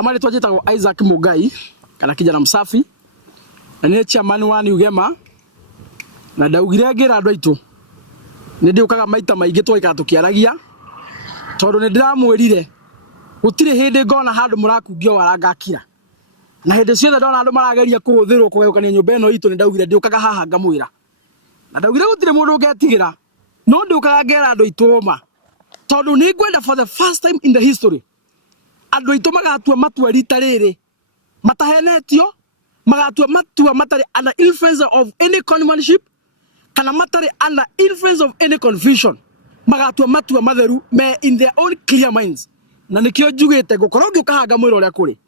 Hamari twajeta Isaac Mugai kana kijana msafi na ni chairman wa Ugema na ndaugire ngira andu aitu ni ndiukaga maita maingi twaika tukiaragia tondu ni ndiramwirire gutire hindi ngona handu murakungio warangakira na hindi ciothe ndona andu marageria kuhuthirwo kugayukania nyumba ino itu ni ndaugire ndiukaga haha ngamwira na ndaugire gutire mundu ungetigira no ndiukaga ngera andu aitu ma tondu ni ngwenda for the first time in the history andu aitu magatua matua rita riri matahenetio magatua matua matari under influence of any conmanship kana matari under influence of any confusion magatua matua matheru me in their own clear minds na nikio njugite gukorwo ngikahanga mwira uria kuri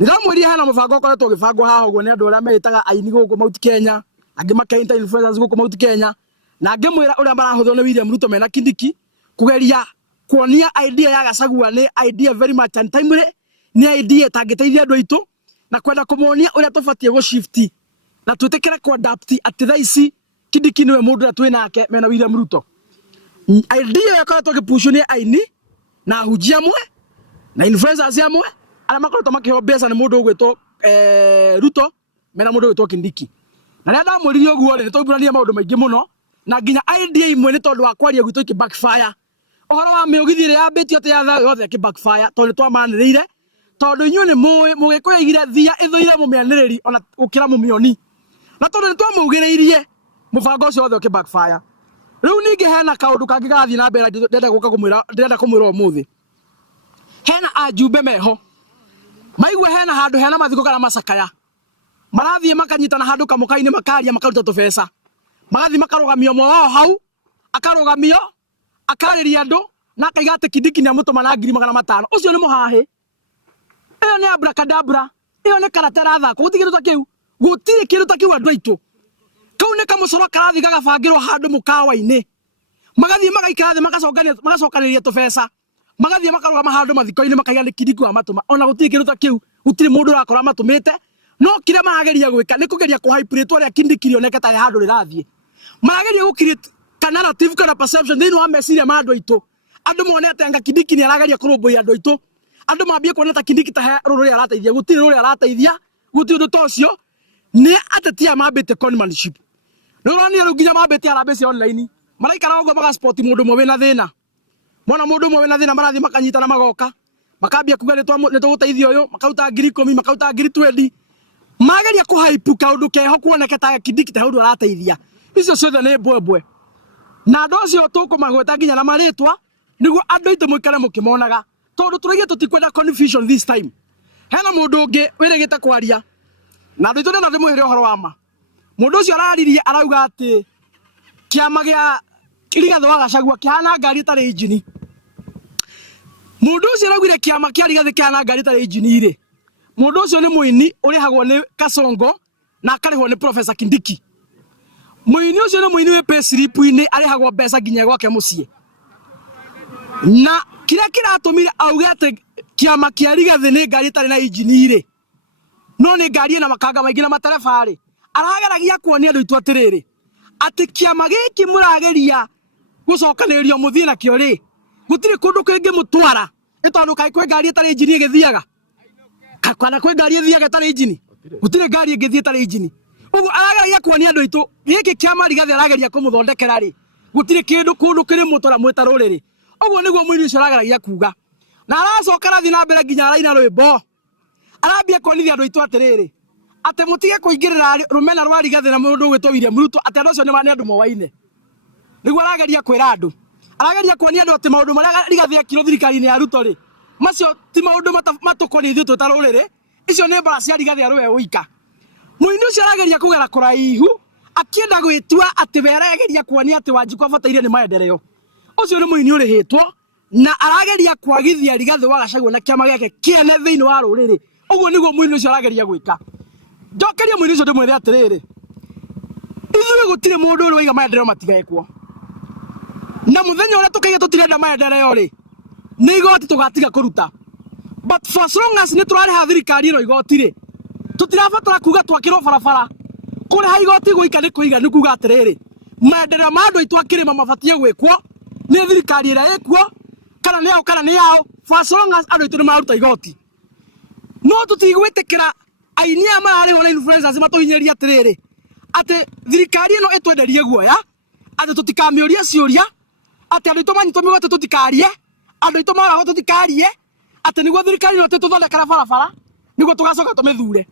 ndiramwiri hana mubango koretwo gibangwo haha uguo ni andu aria meritaga aini guku Mount Kenya angi makainta influencers guku Mount Kenya na ngimwira uria marahuthwo ni William Ruto mena Kindiki kugeria kuonia idea ya Gachagua ni idea very much untimely ni idea tangiteithia andu aitu na kwenda kumuonia uria tubatie go shift na tutekera ku adapt at thaici Kindiki niwe mundu atwe nake mena William Ruto idea ya koretwo gipush ni aini na hujia mwe na influencers ya mwe ala makoretwo makiho besa ni mundu ugwetwo Ruto mena mundu ugwetwo Kindiki na ria ndamuririe uguo ri tũburania maundu maingi muno na nginya idea imwe ni tondu wa kwaria gwitũ ki backfire ohoro wa miugithire ya betio te ya yothe ki backfire tondu twamaniriire tondu inyu ni mugikuya igire thia ithuire mumianiriri ona ukira mumioni na tondu ni twamugiriirie mubango ucio wothe ki backfire riu ningi hena kaundu kangi gathi na mbere ndenda kumwira umuthi hena ajumbe meho maigwe hena handu hena mathiko kana macakaya marathie makanyitana handu kamukaini makaria makaruta tubesa magathi makarugamio mwa wao hau akarugamio akariria andu na kaigate Kindiki ni amutuma na 500,000 ucio ni muhahi iyo ni abracadabra iyo ni karatera thako gutigire takiu gutire kindu takiu andu aitu kau ni kamucoro karathi gagabangirwo handu mukawa-ini magathi magaikara thi magacokanĩria tubesa magathi makarugama handu mathiko-ini makaiga ni Kindiki wa matuma ona gutire kindu takiu gutire mundu urakora matumite no kire marageria gwika ni kugeria ku hype ria Kindiki rioneke ta handu rirathie marageria gu create narrative kana perception thini wa meciria ma andu aitu andu monete anga Kindiki ni arageria kurumbuia andu aitu andu mambie kuona ta Kindiki ta ruri arateithia gutire ruri arateithia gutire undu tocio ni atetia mambite conmanship nurani ru nginya mambite arabesi online maraikara ugo maga sport mundu mwe na thina mona mundu mwe na thina marathi makanyitana magoka makambia kuga ni tuguteithia uyu makauta 10,000 makauta 20,000 mageria ku hype kaundu keho kuoneka ta Kindiki ta undu arateithia icio ciothe ni mbwembwe na ndocio tukumagweta nginya na maritwa niguo andu aitu muikare mukimonaga tondu turigie tutikwenda confusion this time hena mundu ungi wirigite kwaria na andu aitu na thimuhere uhoro wa ma mundu ucio araririe arauga ati kiama gia Rigathi wa Gachagua kihana ngari tari engine mundu ucio araugire kiama kia Rigathi kihana ngari tari engine ri mundu ucio ni muini urihagwo ni Kasongo na akarihwo ni Professor Kindiki muini ucio ni muini we pay slip-ini arihagwo mbeca nginya gwake mucie na kiria kiratumire auge ati kiama kia Rigathi ni ngari tari na engine ri no ni ngari na makanga maingi na matereba ri arageragia kuonia andu itu atiriri ati kiama giki murageria gucokanirio muthie na kio ri gutire kundu kingi mutwara itondu kai kwe ngari tari engine igithiaga kana kwe ngari ithiaga tari engine gutire ngari ingithie tari engine ugu arageragia kuonia andu itu giki kiama Rigathi arageria kumuthondekera ri gutire kindu kundu kiri mutwara mwita ruriri ugu niguo mwini ucio arageragia kuga na aracoka rathi na mbere nginya araina rwimbo arambia kuonithia andu itu atiriri ate mutige kuingirira rumena rwa Rigathi na mundu ugwetwo William Ruto ate andu acio ni andu mowaine niguo arageria kwira andu arageria kuonia andu ati maundu maria Rigathi akiro thirikari-ini ya Ruto ri macio ti maundu matukoni ithu twita ruriri icio ni mbara cia Rigathi arwe uika muini ucio arageria kugera kuraihu akienda gwitua ati berageria kuonia ati Wanjiku abataire ni maendeleo ucio ni muini urihitwo na arageria kwagithia Rigathi wa Gachagua na kiama giake kiene thiini wa ruriri uguo niguo muini ucio arageria gwika njokeria muini ucio ndimwire atiriri ithuĩ gutire mundu uri waiga maendeleo matigekwo na muthenya uria tukaiga tutirenda maendeleo ri ni igoti tugatiga kuruta but for as long as ni turareha thirikari ino igoti ri tutirabatara kuga twakirwo barabara kureha igoti guika ni kuiga ni kuga atiriri maendeleo ma andu aitu akirima mabatie gwikwo ni thirikari ira ikuo kana ni yao for as long as andu aitu ni maruta igoti no tutigwitikira aini amari hore influencers matoinyeria atiriri ate thirikari ino etwenderie guoya ate tutikamioria ciuria ate andu itu manyitwo migote tutikarie andu itu maraho tutikarie ate niguo thirikari ino tuthondekera barabara niguo tugacoka tumithure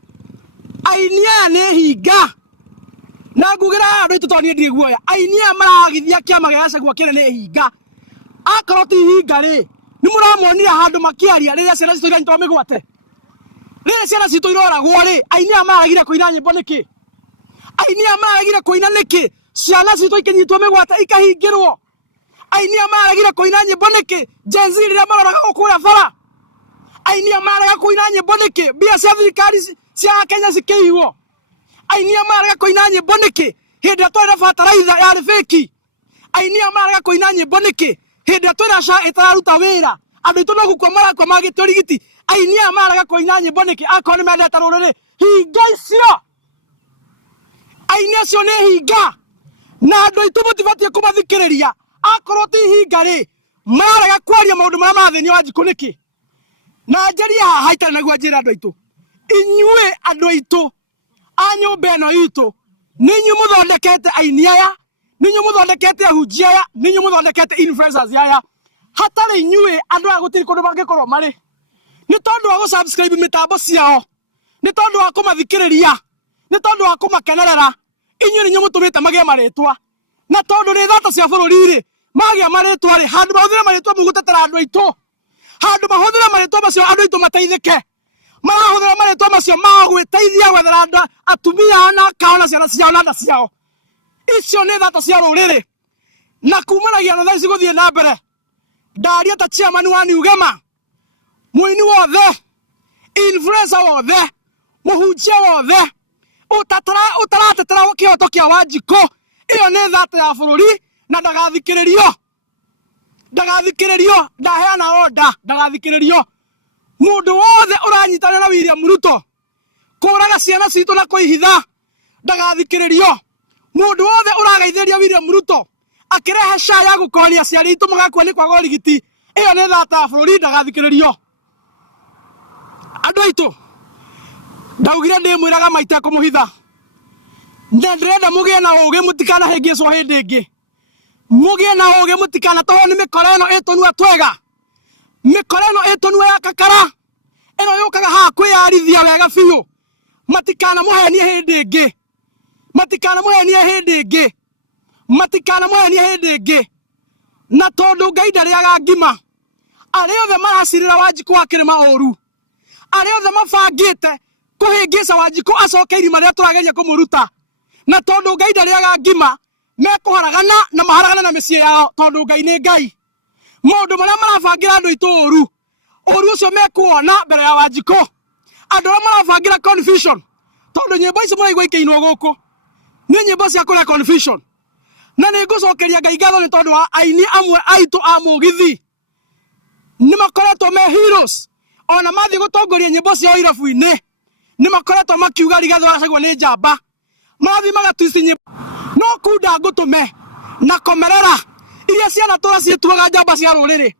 aini aya ni hinga na ngugira andu itu toni ndie guoya aini aya maragithia kiama gia Gachagua kinene hinga akorwo ti hinga ri ni muramonira handu makiaria riria ciana citu iria migwate riria ciana citu iroragwo ri aini aya maragire kuina nyimbo niki aini aya maragire kuina niki ciana citu ikinyitwo migwate ikahingirwo aini aya maragire kuina nyimbo niki Gen Z riria maroraga gukuria bara aini aya maraga kuina nyimbo niki bia cia thirikari cia Kenya cikiiwo aini aya maraga kuina nyimbo niki hindi atwara bataraitha ya feki aini aya maraga kuina nyimbo niki hindi atwara sha itararuta wira andu itu no gukwa marakwa magitorigiti aini aya maraga kuina nyimbo niki akoni ni mendete ruriri hinga icio aini acio ni hinga na andu itu mutibatie kumathikiriria akorwo ti hinga ri maraga kwaria maundu maria mathini wa Wanjiku niki na njaria haita naguo njira andu aitu inyue andu aitu a nyumba ino itu ninyu muthondekete aini aya ninyu muthondekete ahunjia aya ninyu muthondekete influencers aya hatari inyue andu aya gutiri kundu bangikorwo mari ni tondu wa gusubscribe mitambo ciao ni tondu wa kumathikiriria ni tondu wa kumakenerera inyue ninyu mutumite magie maritwa na tondu ni thata cia bururi ri magia maritwa ri handu mahuthira maritwa mugutetera andu aitu handu mahuthira maritwa macio andu aitu mateithike mahuthira maritwa macio magwiteithia gwethera andu atumia na kaona ciana ciao na nda ciao icio ni thata cia ruriri na kumanagia na thaici guthie na mbere ndaria ta chairman wa Niugema muini wothe influencer wothe muhunjia wothe utaratetera kioto kia Wanjiku iyo ni thata ya bururi na ndagathikiririo ndaheana order ndagathikiririo mundu wothe uranyitana na William Ruto kuraga ciana citu na kuihitha ndagathikiririo mundu wothe uragaithiria William Ruto akirehe sha ya gukoria ciari itu magakua ni kwaga rigiti iyo ni thata ya bururi ndagathikiririo andu aitu ndaugire ndimwiraga maita kumuhitha ndenda mugie na uge mutikana hengeswo hindi ingi mugie na uge mutikana toho ni mikora ino itonua twega mikora ino itonua ya kakara ino yukaga ha kwiyarithia wega biu matikana muhenie hindi ingi matikana muhenie hindi ingi matikana muhenie hindi ingi na tondu Ngai ndariaga ngima ari othe maracirira Wanjiku akirima oru ari othe mabangite kuhingica Wanjiku acoke irima riria turageria kumuruta na tondu Ngai ndariaga ngima mekuharagana na maharagana na micii yao tondu Ngai ni Ngai maundu maria marabangira andu itu oru ucio mekuona mbere ya Wanjiku andu aria marabangira confusion tondu nyimbo ici muraigua ikiinwo guku ni nyimbo cia kuria confusion na ni ngucokeria Ngai ngatho ni tondu wa aini amwe aitu a mugithi ni makoretwo me heroes ona mathi gutongoria nyimbo cia irabu-ini ni makoretwo makiuga Rigathi wa Gachagua ni njamba mathi magatwist nyimbo no kunda ngutume na komerera iria ciana tura cituaga njamba cia ruriri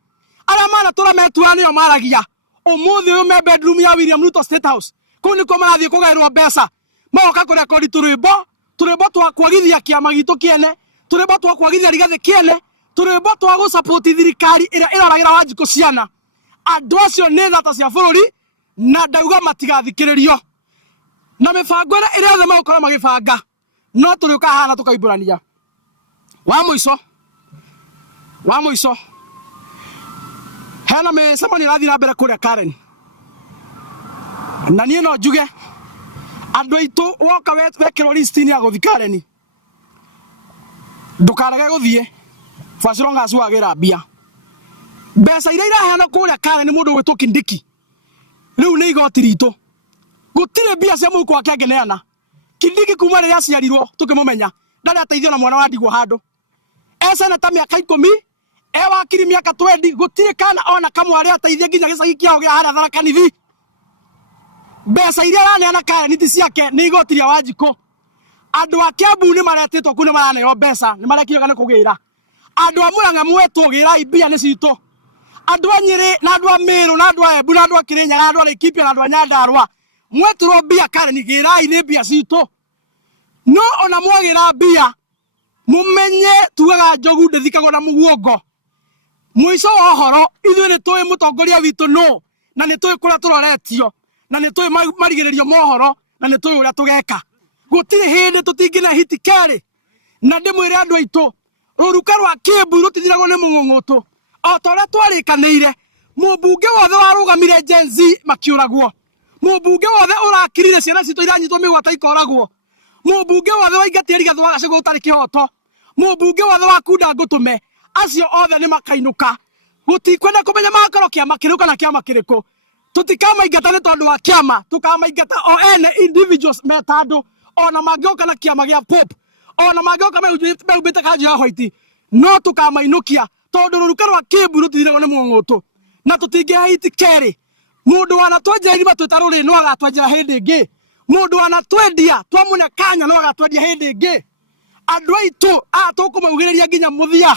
aria mana tura metua nio maragia umuthi uyu me bedroom ya William Ruto State House kuni ko marathie kugairwo mbeca moka kuria kodi turimbo twa kwagithia kiama gitu kiene turimbo twa kwagithia Rigathi kiene turimbo twa gu support thirikari ira iroragira Wanjiku ciana andu acio ni thata cia bururi na ndauga matigathikiririo na mibango ira othe magukora magibanga no turiuka hana tukaiburania wa muico hena micemani irathi na mbere kuria Karen na nie no njuge andu aitu woka wekirwo listini ya guthi Karen ndukarege guthie Fasironga acuagira mbia mbeca iria iraheana kuria Karen mundu gwitwo Kindiki riu ni igoti ritu gutire mbia cia muko wake angeneana Kindiki kuma riria aciarirwo tukimumenya ndari ateithio na mwana wa ndigwo handu senata miaka 10 wakiri miaka 20 gutire kana ona kamwe ari ateithia nginya gicagi kiao gia hara Tharaka Nithi mbeca iria araneana Karen ti ciake ni igoti ria Wanjiku andu a Kiambu ni maretitwo ku ni maraneo mbeca ni marekire kana kugira andu a Murang'a mwetwo gira mbia ni citu andu a Nyeri na andu a Meru na andu a Embu na andu a Kirinyaga na andu a Laikipia na andu a Nyandarua mweturo mbia Karen girai ni mbia citu no ona mwagira mbia mumenye tugaga njogu ndithikagwo na muguongo mwico wa horo ithuĩ nĩ tũĩ mũtongoria witũ no na nĩ tũĩ kũrĩa tũroretio na nĩ tũĩ marigĩrĩrio mohoro na nĩ tũĩ ũrĩa tũgeka gũtirĩ hĩndĩ tũtingĩna hiti kerĩ na ndĩmwĩre andũ aitũ rũruka rwa Kĩmbu rũtithiragwo nĩ mũng'ũng'ũtũ o ta ũrĩa twarĩkanĩire mũmbunge wothe warũgamire Gen Z makĩũragwo mũmbunge wothe ũrakirire ciana citũ iranyitwo mĩgwata ikoragwo mũmbunge wothe waingatire Rigathĩ wa Gachagua ũtarĩ kĩhoto mũmbunge wothe wa Kunda Ngũtũme acio othe nĩ makainũka gũtikwenda kũmenya magakorwo kĩama kĩrĩkũ kana kĩama kĩrĩkũ tũtikamaingata nĩ tondũ wa kĩama tũkamaingata o ene individuals metandũ ona mangĩoka na kĩama gĩa Pope ona mangĩoka mehumbĩte kanjũ ya white no tũkamainũkia tondũ rũruka rwa Kĩmbu rũtithiragwo nĩ mũng'ũng'ũtũ na tũtingĩhe hiti kerĩ mũndũ wanatwenjera irima twĩta rũrĩ no agatwenjera hĩndĩ ĩngĩ mũndũ wanatwendia twamũne kanya no agatwendia hĩndĩ ĩngĩ andũ aitũ tũkũmaugĩrĩria nginya mũthia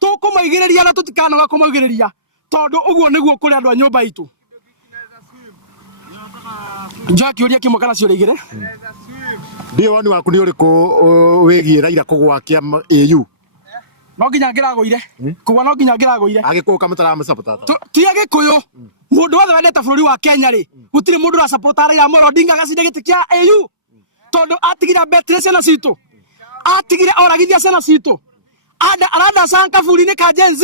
tũkũmaigĩrĩria na tũtikanoga kũmaugĩrĩria tondũ ũguo nĩguo kũrĩ andũ a nyũmba itũ njakĩũria kĩmwe kana ciũria igĩrĩ ndio woni waku nĩ ũrĩkũ wĩgiĩ Raila kũgwa kĩama AU no nginya ngĩragũire kũgwa no nginya ngĩragũire agĩkũũ kamũtara mũsapota ti agĩkũyũ mũndũ wothe wendete bũrũri wa Kenya rĩ gũtirĩ mũndũ ũrasapota Raila Amolo Odinga agacinde gĩtĩ kĩa AU tondũ atigire mbetire ciana citũ atigire oragithia ciana citũ aranda cankaburi-inĩ ka Gen Z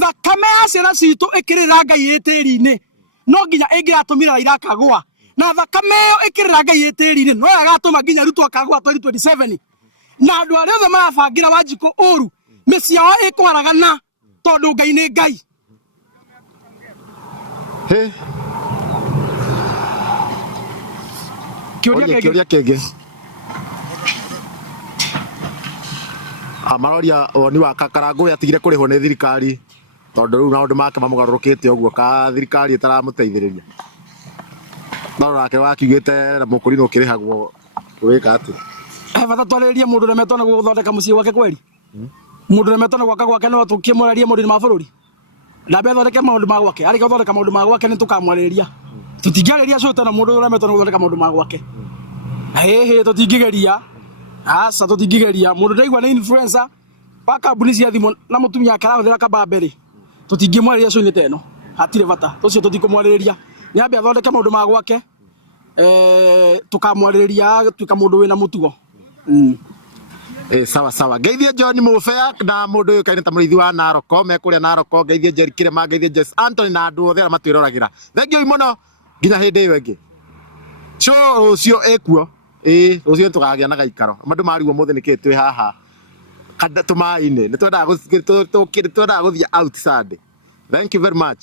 thakame ya ciana citũ ĩkĩrĩra Ngai ĩtĩri-inĩ no nginya ĩngĩratũmire Raila akagũa na thakame ĩyo ĩkĩrĩra Ngai ĩtĩri-inĩ no agatũma nginya Ruto akagũa 2027 na andũ arĩa othe marabangĩra Wanjikũ ũru mĩciĩ yao ĩkwaragana tondũ Ngai nĩ Ngai kĩũria kĩngĩ amaroria woni wa Karangũ atigire kũrĩhwo nĩ thirikari tondũ rĩu maũndũ make mamũgarũrũkĩte ũguo ka thirikari ĩtaramũteithĩrĩria no rake wakiugĩte mũkũri no kĩrĩhagwo wĩka atĩ bata twarĩrĩrie mũndũ ũremetwo nĩ gũthondeka mũciĩ gwake kweri mũndũ ũremetwo nĩ gwaka gwake no tũkĩmwarĩrie maũndũ ma bũrũri ndambe athondeke maũndũ ma gwake arĩkia gũthondeka maũndũ ma gwake nĩ tũkamwarĩrĩria tũtingĩarĩria cũta na mũndũ ũremetwo nĩ gũthondeka maũndũ ma gwake hĩhĩ tũtingĩgeria asa tũtingĩgeria mũndũ ndaigua nĩ influencer wa kambuni cia thimũ na mũtumia wake arahũthĩra kabambe rĩ tũtingĩmwarĩria cũinĩ ta ĩno hatirĩ bata tũcio tũtikũmwarĩrĩria nĩ ambe athondeke maũndũ ma gwake tũkamwarĩrĩria tuĩka mũndũ wĩna mũtugo sawa sawa ngeithie John Mũbea na mũndũ ũyũ kaine ta mũrĩithi wa Naroko me kũrĩa Naroko ngeithie Jerry Kĩrĩma ngeithie Jess Anthony na andũ othe arĩa matwĩroragĩra thengiũ mũno nginya hĩndĩ ĩyo ĩngĩ rũciũ ĩkuo rũciũ tũgagĩa na gaikaro andũ marigwo mũthĩ nĩkĩ twĩ haha tũmaĩ-inĩ nĩ twendaga gũthiĩ out Sunday. Thank you very much.